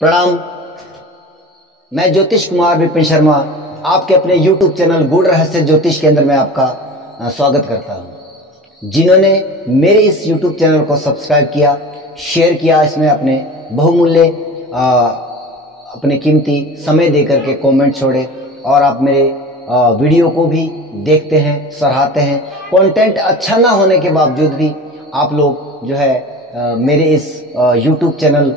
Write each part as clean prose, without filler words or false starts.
प्रणाम। मैं ज्योतिष कुमार विपिन शर्मा आपके अपने YouTube चैनल गूढ़ रहस्य ज्योतिष केंद्र में आपका स्वागत करता हूं। जिन्होंने मेरे इस YouTube चैनल को सब्सक्राइब किया, शेयर किया, इसमें अपने बहुमूल्य अपने कीमती समय देकर के कमेंट छोड़े और आप मेरे वीडियो को भी देखते हैं, सराहते हैं। कंटेंट अच्छा ना होने के बावजूद भी आप लोग जो है मेरे इस YouTube चैनल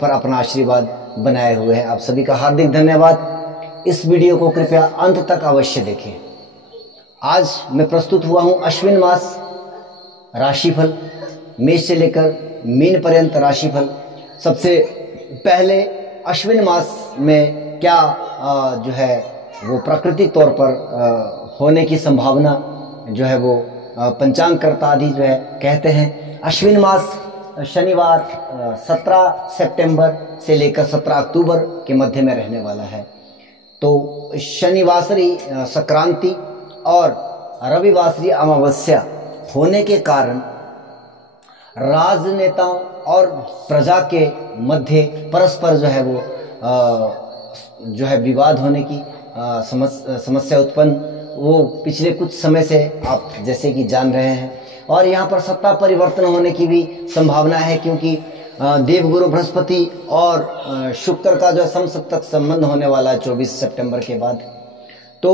पर अपना आशीर्वाद बनाए हुए हैं। आप सभी का हार्दिक धन्यवाद। इस वीडियो को कृपया अंत तक अवश्य देखें। आज मैं प्रस्तुत हुआ हूं अश्विन मास राशिफल, मेष से लेकर मीन पर्यंत राशिफल। सबसे पहले अश्विन मास में क्या जो है वो प्राकृतिक तौर पर होने की संभावना जो है वो पंचांगकर्ता आदि जो है कहते हैं। अश्विन मास शनिवार 17 सितंबर से लेकर 17 अक्टूबर के मध्य में रहने वाला है। तो शनिवासरी संक्रांति और रविवासरी अमावस्या होने के कारण राजनेताओं और प्रजा के मध्य परस्पर जो है वो जो है विवाद होने की समस्या उत्पन्न वो पिछले कुछ समय से आप जैसे कि जान रहे हैं। और यहाँ पर सत्ता परिवर्तन होने की भी संभावना है, क्योंकि देवगुरु बृहस्पति और शुक्र का जो समसप्तक संबंध होने वाला है 24 सितंबर के बाद। तो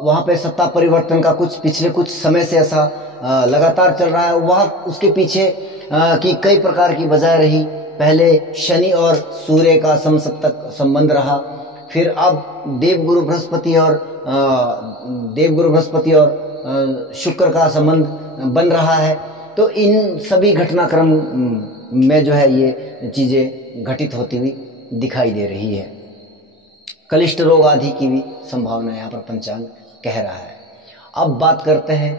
वहाँ पे सत्ता परिवर्तन का पिछले कुछ समय से ऐसा लगातार चल रहा है। वह उसके पीछे की कई प्रकार की वजह रही। पहले शनि और सूर्य का समसप्तक संबंध रहा, फिर अब देवगुरु बृहस्पति और शुक्र का संबंध बन रहा है। तो इन सभी घटनाक्रम में जो है ये चीजें घटित होती हुई दिखाई दे रही है। कलिष्ठ रोग आदि की भी संभावना यहाँ पर पंचांग कह रहा है। अब बात करते हैं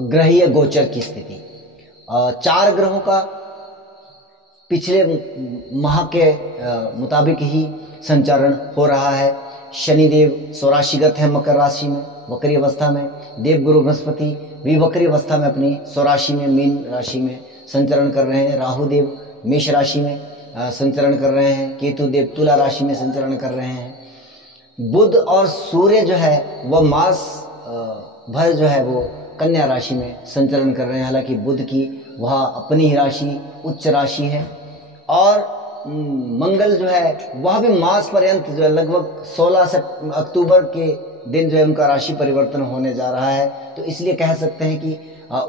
ग्रहीय गोचर की स्थिति। 4 ग्रहों का पिछले माह के मुताबिक ही संचारण हो रहा है। शनिदेव स्वराशिगत है मकर राशि में वक्री अवस्था में। देवगुरु बृहस्पति भी वक्री अवस्था में अपनी स्वराशि में मीन राशि में संचरण कर रहे हैं। राहु देव मेष राशि में संचरण कर रहे हैं। केतु देव तुला राशि में संचरण कर रहे हैं। बुध और सूर्य जो है वह मास भर जो है वो कन्या राशि में संचरण कर रहे हैं। हालांकि बुध की वह अपनी ही राशि उच्च राशि है, और मंगल जो है वह भी मास पर्यंत जो है लगभग 16 अक्टूबर के दिन जो है उनका राशि परिवर्तन होने जा रहा है। तो इसलिए कह सकते हैं कि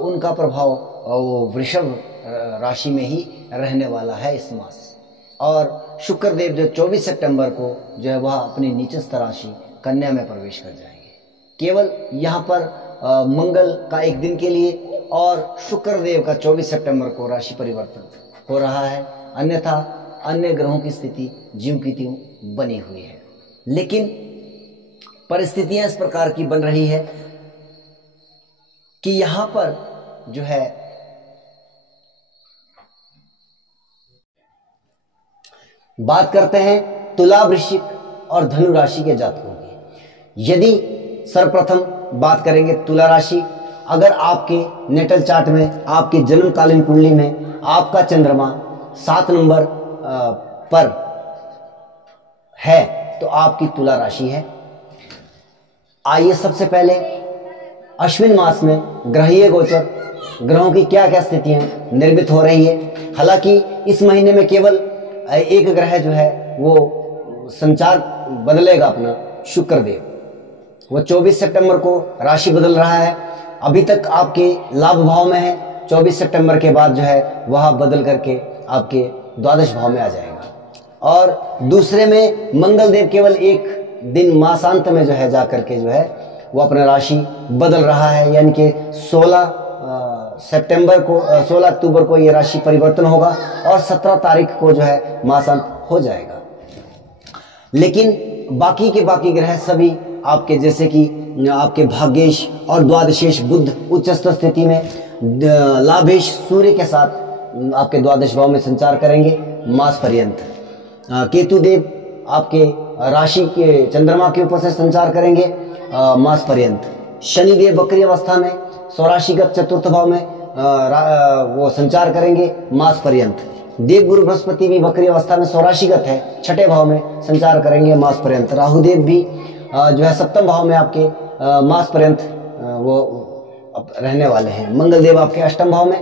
उनका प्रभाव वो वृषभ राशि में ही रहने वाला है इस मास। और शुक्र देव जो 24 सितंबर को जो है वह अपनी नीचस्थ राशि कन्या में प्रवेश कर जाएंगे। केवल यहाँ पर मंगल का एक दिन के लिए और शुक्र देव का 24 सितंबर को राशि परिवर्तन हो रहा है। अन्यथा अन्य ग्रहों की स्थिति ज्यों की त्यों बनी हुई है। लेकिन परिस्थितियां इस प्रकार की बन रही है कि यहां पर जो है बात करते हैं तुला, वृश्चिक और धनु राशि के जातकों की। यदि सर्वप्रथम बात करेंगे तुला राशि, अगर आपके नेटल चार्ट में आपके जन्मकालीन कुंडली में आपका चंद्रमा 7 नंबर पर है तो आपकी तुला राशि है। आइए सबसे पहले अश्विन मास में ग्रहीय गोचर ग्रहों की क्या क्या स्थितियां निर्मित हो रही है। हालांकि इस महीने में केवल एक ग्रह जो है वो संचार बदलेगा अपना, शुक्र देव। वो 24 सितंबर को राशि बदल रहा है। अभी तक आपके लाभ भाव में है, 24 सितंबर के बाद जो है वह बदल करके आपके द्वादश भाव में आ जाएगा। और दूसरे में मंगल देव केवल एक दिन मासांत में जो है जाकर के जो है वो अपना राशि बदल रहा है, यानी कि 16 अक्टूबर को ये राशि परिवर्तन होगा और 17 तारीख को जो है मासांत हो जाएगा। लेकिन बाकी के बाकी ग्रह सभी आपके जैसे कि आपके भाग्येश और द्वादशेश बुध उच्चस्थ स्थिति में, लाभेश सूर्य के साथ आपके द्वादश भाव में संचार करेंगे मास पर्यंत। केतु देव आपके राशि के चंद्रमा के ऊपर से संचार करेंगे मास पर्यंत। शनि देव वक्री अवस्था में स्वराशिगत चतुर्थ भाव में वो संचार करेंगे मास पर्यंत। देवगुरु बृहस्पति भी वक्री अवस्था में स्वराशिगत है, छठे भाव में संचार करेंगे मास पर्यंत। राहुदेव भी जो है सप्तम भाव में आपके मास पर्यंत वो रहने वाले हैं। मंगलदेव आपके अष्टम भाव में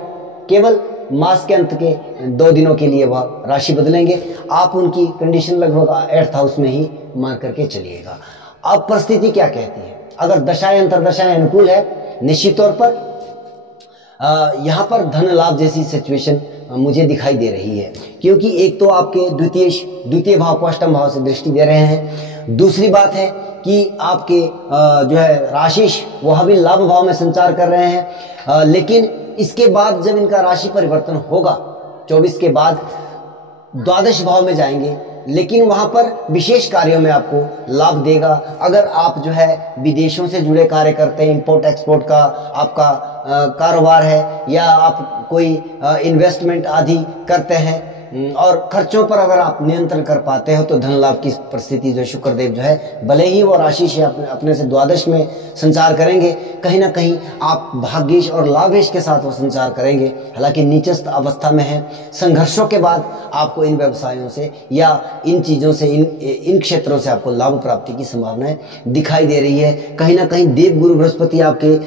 केवल मास के अंत के 2 दिनों के लिए वह राशि बदलेंगे। आप उनकी कंडीशन लगभग 8th हाउस में ही मान करके चलिएगा। अब परिस्थिति क्या कहती है, अगर दशाएं अंतरदशाएं अनुकूल है, निश्चित तौर पर यहाँ पर धन लाभ जैसी सिचुएशन मुझे दिखाई दे रही है, क्योंकि एक तो आपके द्वितीय भाव को अष्टम भाव से दृष्टि दे रहे हैं। दूसरी बात है कि आपके जो है राशिश वह भी लाभ भाव में संचार कर रहे हैं, लेकिन इसके बाद जब इनका राशि परिवर्तन होगा 24 के बाद द्वादश भाव में जाएंगे, लेकिन वहां पर विशेष कार्यों में आपको लाभ देगा। अगर आप जो है विदेशों से जुड़े कार्य करते हैं, इंपोर्ट एक्सपोर्ट का आपका कारोबार है, या आप कोई इन्वेस्टमेंट आदि करते हैं और खर्चों पर अगर आप नियंत्रण कर पाते हो, तो धन लाभ की परिस्थिति जो शुक्रदेव जो है भले ही वो राशि से अपने से द्वादश में संचार करेंगे, कहीं ना कहीं आप भाग्येश और लाभेश के साथ वो संचार करेंगे। हालांकि नीचस्थ अवस्था में है, संघर्षों के बाद आपको इन व्यवसायों से या इन चीज़ों से इन क्षेत्रों से आपको लाभ प्राप्ति की संभावनाएं दिखाई दे रही है। कहीं ना कहीं देवगुरु बृहस्पति आपके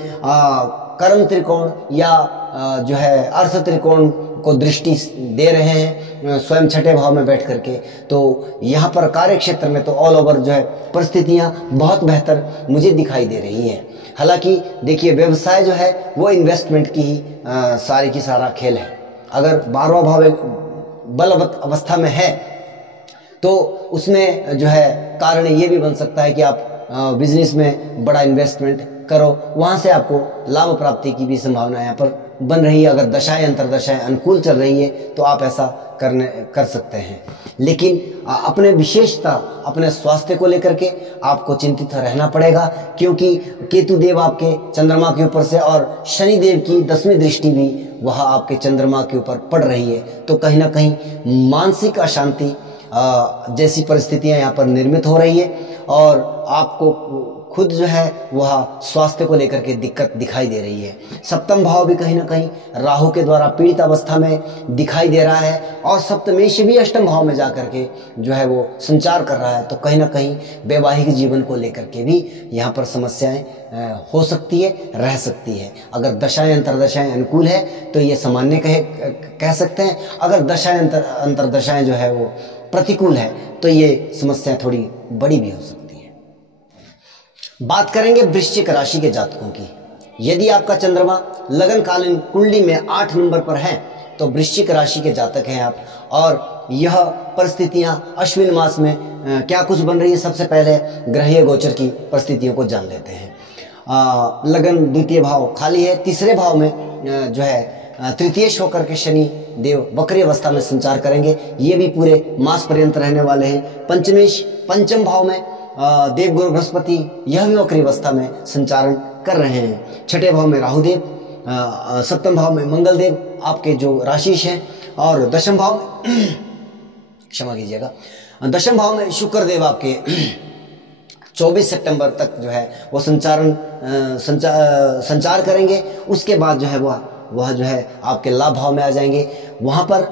कर्म त्रिकोण या जो है अर्थ त्रिकोण को दृष्टि दे रहे हैं स्वयं छठे भाव में बैठ करके, तो यहाँ पर कार्य क्षेत्र में तो ऑल ओवर जो है परिस्थितियाँ बहुत बेहतर मुझे दिखाई दे रही हैं। हालांकि देखिए व्यवसाय जो है वो इन्वेस्टमेंट की ही सारी की सारा खेल है। अगर 12वां भाव एक बलवत अवस्था में है तो उसमें जो है कारण ये भी बन सकता है कि आप बिजनेस में बड़ा इन्वेस्टमेंट करो, वहां से आपको लाभ प्राप्ति की भी संभावना यहाँ पर बन रही है। अगर दशाएं अंतरदशाएं अनुकूल चल रही है तो आप ऐसा कर सकते हैं, लेकिन अपने विशेषता अपने स्वास्थ्य को लेकर के आपको चिंतित रहना पड़ेगा, क्योंकि केतु देव आपके चंद्रमा के ऊपर से और शनि देव की 10वीं दृष्टि भी वह आपके चंद्रमा के ऊपर पड़ रही है, तो कहीं ना कहीं मानसिक अशांति जैसी परिस्थितियां यहाँ पर निर्मित हो रही है और आपको खुद जो है वह स्वास्थ्य को लेकर के दिक्कत दिखाई दे रही है। सप्तम भाव भी कहीं ना कहीं राहु के द्वारा पीड़ित अवस्था में दिखाई दे रहा है और सप्तमेश भी अष्टम भाव में जाकर के जो है वो संचार कर रहा है, तो कहीं ना कहीं वैवाहिक जीवन को लेकर के भी यहाँ पर समस्याएं हो सकती है, रह सकती है। अगर दशाएं अंतरदशाएं अनुकूल है तो ये सामान्य कह सकते हैं, अगर दशाएं अंतरदशाएं जो है वो प्रतिकूल है तो ये समस्या थोड़ी बड़ी भी हो सकती है। बात करेंगे वृश्चिक राशि के जातकों की। यदि आपका चंद्रमा लगनकालीन कुंडली में 8 नंबर पर है तो वृश्चिक राशि के जातक हैं आप, और यह परिस्थितियां अश्विन मास में क्या कुछ बन रही है, सबसे पहले ग्रहीय गोचर की परिस्थितियों को जान लेते हैं। लगन द्वितीय भाव खाली है, तीसरे भाव में जो है तृतीयेश होकर के शनि देव वक्री अवस्था में संचार करेंगे, ये भी पूरे मास पर्यंत रहने वाले हैं। पंचमेश पंचम भाव में देवगुरु बृहस्पति यह भी वक्री अवस्था में संचारण कर रहे हैं। छठे भाव में राहुदेव, सप्तम भाव में मंगलदेव आपके जो राशिश हैं, और दशम भाव क्षमा कीजिएगा, दशम भाव में शुक्रदेव आपके 24 सितंबर तक जो है वो संचार करेंगे। उसके बाद जो है वह जो है आपके लाभ भाव में आ जाएंगे। वहां पर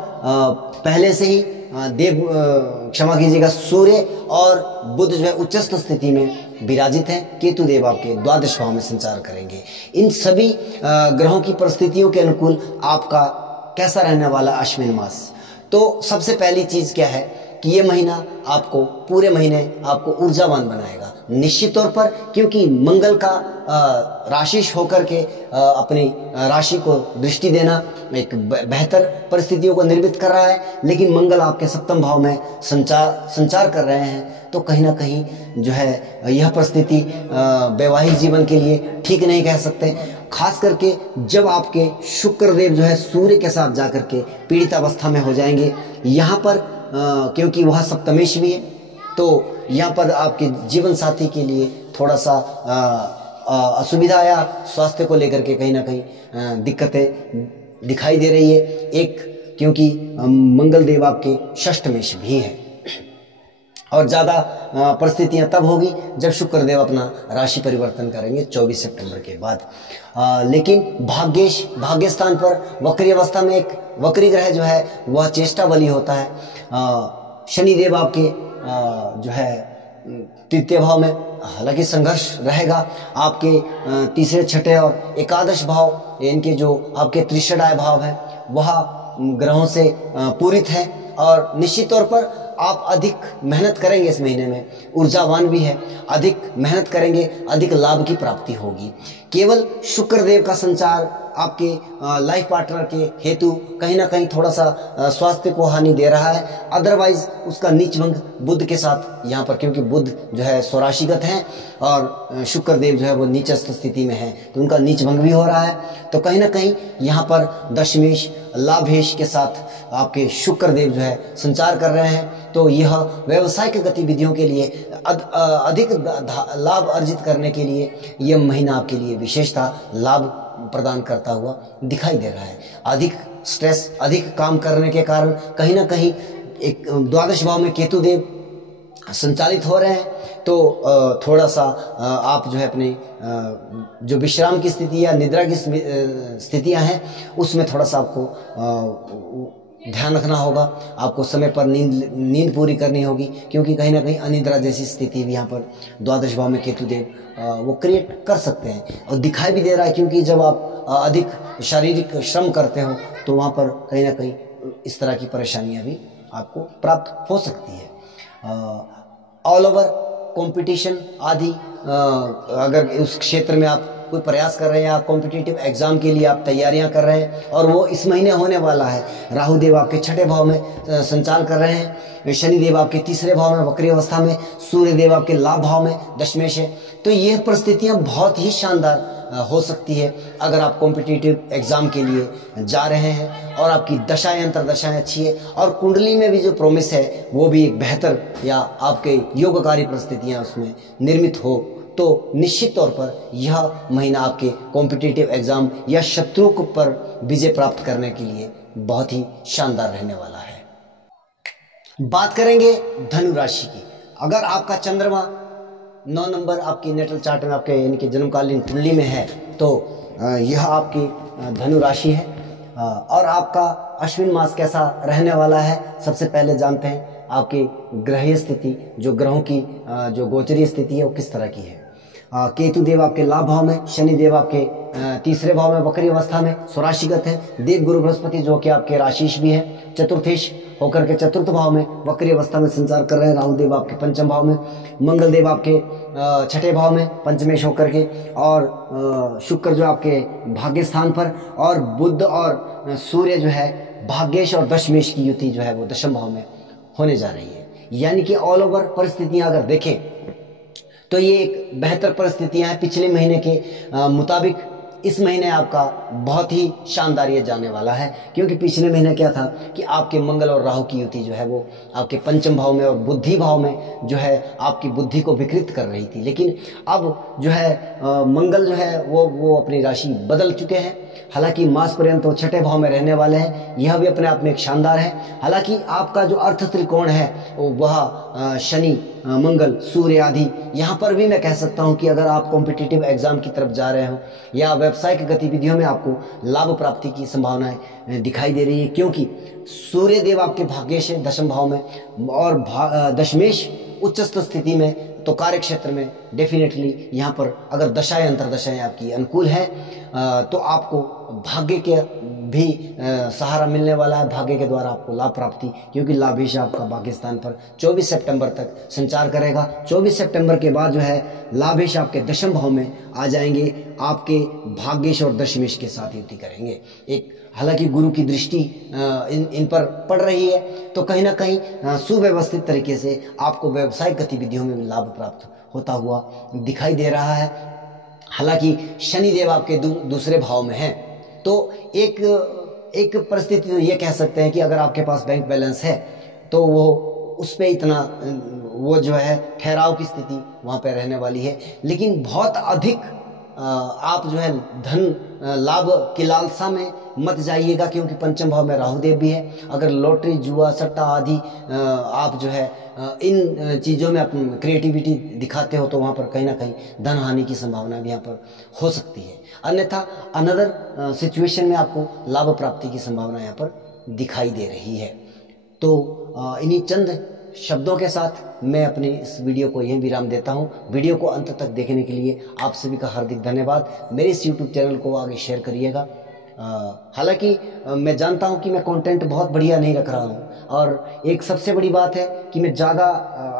पहले से ही क्षमा कीजिएगा, सूर्य और बुध जो है उच्चस्थ स्थिति में विराजित हैं। केतु देव आपके द्वादश भाव में संचार करेंगे। इन सभी ग्रहों की परिस्थितियों के अनुकूल आपका कैसा रहने वाला अश्विन मास, तो सबसे पहली चीज क्या है कि ये महीना आपको पूरे महीने आपको ऊर्जावान बनाएगा निश्चित तौर पर, क्योंकि मंगल का राशिश होकर के अपनी राशि को दृष्टि देना एक बेहतर परिस्थितियों को निर्मित कर रहा है, लेकिन मंगल आपके सप्तम भाव में संचार कर रहे हैं, तो कहीं ना कहीं जो है यह परिस्थिति वैवाहिक जीवन के लिए ठीक नहीं कह सकते। खास करके जब आपके शुक्रदेव जो है सूर्य के साथ जाकर के पीड़ित अवस्था में हो जाएंगे, यहाँ पर क्योंकि वह सप्तमेश भी है, तो यहाँ पर आपके जीवन साथी के लिए थोड़ा सा असुविधा या स्वास्थ्य को लेकर के कहीं ना कहीं दिक्कतें दिखाई दे रही है। एक क्योंकि मंगल देव आपके षष्ठ मेष भी है, और ज़्यादा परिस्थितियां तब होगी जब शुक्रदेव अपना राशि परिवर्तन करेंगे 24 सितंबर के बाद। लेकिन भाग्य स्थान पर वक्री अवस्था में एक वक्री ग्रह जो है वह चेष्टा बली होता है। शनिदेव आपके जो है तृतीय भाव में, हालांकि संघर्ष रहेगा। आपके तीसरे, छठे और एकादश भाव, इनके जो आपके त्रिषडाय भाव है वह ग्रहों से पूरित है और निश्चित तौर पर आप अधिक मेहनत करेंगे इस महीने में, ऊर्जावान भी है, अधिक मेहनत करेंगे, अधिक लाभ की प्राप्ति होगी। केवल शुक्रदेव का संचार आपके लाइफ पार्टनर के हेतु कहीं ना कहीं थोड़ा सा स्वास्थ्य को हानि दे रहा है। अदरवाइज उसका नीच भंग बुध के साथ यहाँ पर, क्योंकि बुध जो है स्वराशिगत है और शुक्रदेव जो है वो नीचस्थ स्थिति में है, तो उनका नीच भंग भी हो रहा है। तो कहीं ना कहीं यहाँ पर दशमेश लाभेश के साथ आपके शुक्रदेव जो है संचार कर रहे हैं। तो यह व्यवसायिक गतिविधियों के लिए अधिक लाभ अर्जित करने के लिए यह महीना आपके लिए विशेषता लाभ प्रदान करता हुआ दिखाई दे रहा है। अधिक स्ट्रेस, अधिक काम करने के कारण कहीं ना कहीं एक द्वादश भाव में केतु देव संचालित हो रहे हैं, तो थोड़ा सा आप जो है अपने जो विश्राम की स्थिति या निद्रा की स्थितियां हैं उसमें थोड़ा सा आपको ध्यान रखना होगा। आपको समय पर नींद पूरी करनी होगी, क्योंकि कहीं ना कहीं अनिद्रा जैसी स्थिति भी यहाँ पर द्वादश भाव में केतु देव वो क्रिएट कर सकते हैं और दिखाई भी दे रहा है। क्योंकि जब आप अधिक शारीरिक श्रम करते हो तो वहाँ पर कहीं ना कहीं इस तरह की परेशानियाँ भी आपको प्राप्त हो सकती है। ऑल ओवर कंपटीशन आदि, अगर उस क्षेत्र में आप कोई प्रयास कर रहे हैं या कॉम्पिटिटिव एग्जाम के लिए आप तैयारियां कर रहे हैं और वो इस महीने होने वाला है। राहु देव आपके छठे भाव में संचार कर रहे हैं, शनि देव आपके तीसरे भाव में वक्री अवस्था में, सूर्य देव आपके लाभ भाव में दशमेश है। तो ये परिस्थितियां बहुत ही शानदार हो सकती है अगर आप कॉम्पिटिटिव एग्जाम के लिए जा रहे हैं और आपकी दशाएं अंतरदशाएं अच्छी है और कुंडली में भी जो प्रोमिस है वो भी एक बेहतर या आपके योगकारी परिस्थितियां उसमें निर्मित हो, तो निश्चित तौर पर यह महीना आपके कॉम्पिटिटिव एग्जाम या शत्रुओं पर विजय प्राप्त करने के लिए बहुत ही शानदार रहने वाला है। बात करेंगे धनु राशि की। अगर आपका चंद्रमा 9 नंबर आपकी नेटल चार्ट में आपके यानी कि जन्मकालीन कुंडली में है तो यह आपकी धनु राशि है। और आपका अश्विन मास कैसा रहने वाला है, सबसे पहले जानते हैं आपकी ग्रहीय स्थिति, जो ग्रहों की जो गोचरीय स्थिति है वो किस तरह की है। केतु देव आपके लाभ भाव में, शनि देव आपके तीसरे भाव में वक्री अवस्था में स्वराशिगत है, देव गुरु बृहस्पति जो कि आपके राशिश भी है, चतुर्थेश होकर के चतुर्थ भाव में वक्री अवस्था में संचार कर रहे हैं। राहु देव आपके पंचम भाव में, मंगल देव आपके छठे भाव में पंचमेश होकर के, और शुक्र जो आपके भाग्य स्थान पर, और बुध और सूर्य जो है भाग्येश और दशमेश की युति जो है वो दशम भाव में होने जा रही है। यानी कि ऑल ओवर परिस्थितियां अगर देखें तो ये एक बेहतर परिस्थितियां हैं पिछले महीने के मुताबिक। इस महीने आपका बहुत ही शानदार ये जाने वाला है, क्योंकि पिछले महीने क्या था कि आपके मंगल और राहु की युति जो है वो आपके पंचम भाव में और बुद्धि भाव में जो है आपकी बुद्धि को विकृत कर रही थी। लेकिन अब जो है मंगल जो है वो अपनी राशि बदल चुके हैं। हालांकि मास पर्यंत वो छठे भाव में रहने वाले हैं, यह भी अपने आप में एक शानदार है। हालांकि आपका जो अर्थ त्रिकोण है वह शनि, मंगल, सूर्य आदि, यहाँ पर भी मैं कह सकता हूँ कि अगर आप कॉम्पिटिटिव एग्जाम की तरफ जा रहे हो या व्यावसायिक गतिविधियों में आपको लाभ प्राप्ति की संभावनाएं दिखाई दे रही है, क्योंकि सूर्य देव आपके भाग्येश है दशम भाव में और दशमेश उच्चस्थ स्थिति में, तो कार्य क्षेत्र में डेफिनेटली यहाँ पर अगर दशाएं अंतरदशाएं आपकी अनुकूल है तो आपको भाग्य के भी सहारा मिलने वाला है, भाग्य के द्वारा आपको लाभ प्राप्ति, क्योंकि लाभेश आपका भाग्य स्थान पर 24 सितंबर तक संचार करेगा। 24 सितंबर के बाद जो है लाभेश आपके दशम भाव में आ जाएंगे, आपके भाग्येश और दशमेश के साथ युति करेंगे। एक हालांकि गुरु की दृष्टि इन पर पड़ रही है, तो कहीं ना कहीं सुव्यवस्थित तरीके से आपको व्यवसायिक गतिविधियों में लाभ प्राप्त होता हुआ दिखाई दे रहा है। हालांकि शनिदेव आपके दूसरे भाव में है, तो एक परिस्थिति तो ये कह सकते हैं कि अगर आपके पास बैंक बैलेंस है तो वो उस पर इतना वो जो है ठहराव की स्थिति वहाँ पे रहने वाली है। लेकिन बहुत अधिक आप जो है धन लाभ की लालसा में मत जाइएगा, क्योंकि पंचम भाव में राहुदेव भी है। अगर लॉटरी, जुआ, सट्टा आदि आप जो है इन चीज़ों में अपनी क्रिएटिविटी दिखाते हो तो वहाँ पर कहीं ना कहीं धन हानि की संभावना भी यहाँ पर हो सकती है। अन्यथा अनदर सिचुएशन में आपको लाभ प्राप्ति की संभावना यहाँ पर दिखाई दे रही है। तो इन्हीं चंद शब्दों के साथ मैं अपने इस वीडियो को यहीं विराम देता हूं। वीडियो को अंत तक देखने के लिए आप सभी का हार्दिक धन्यवाद। मेरे इस यूट्यूब चैनल को आगे शेयर करिएगा। हालांकि मैं जानता हूं कि मैं कंटेंट बहुत बढ़िया नहीं रख रहा हूं, और एक सबसे बड़ी बात है कि मैं ज़्यादा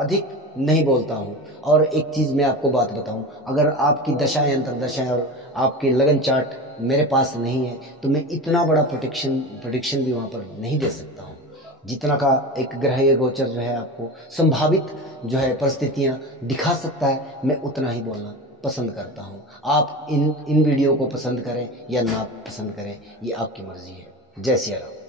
अधिक नहीं बोलता हूं। और एक चीज़ मैं आपको बात बताऊं, अगर आपकी दशाएं, अंतरदशाएं और आपके लगन चार्ट मेरे पास नहीं है तो मैं इतना बड़ा प्रेडिक्शन भी वहाँ पर नहीं दे सकता हूँ। जितना का एक ग्रह गोचर जो है आपको संभावित जो है परिस्थितियाँ दिखा सकता है, मैं उतना ही बोलना पसंद करता हूँ। आप इन वीडियो को पसंद करें या ना पसंद करें, ये आपकी मर्जी है। जय सिया राम।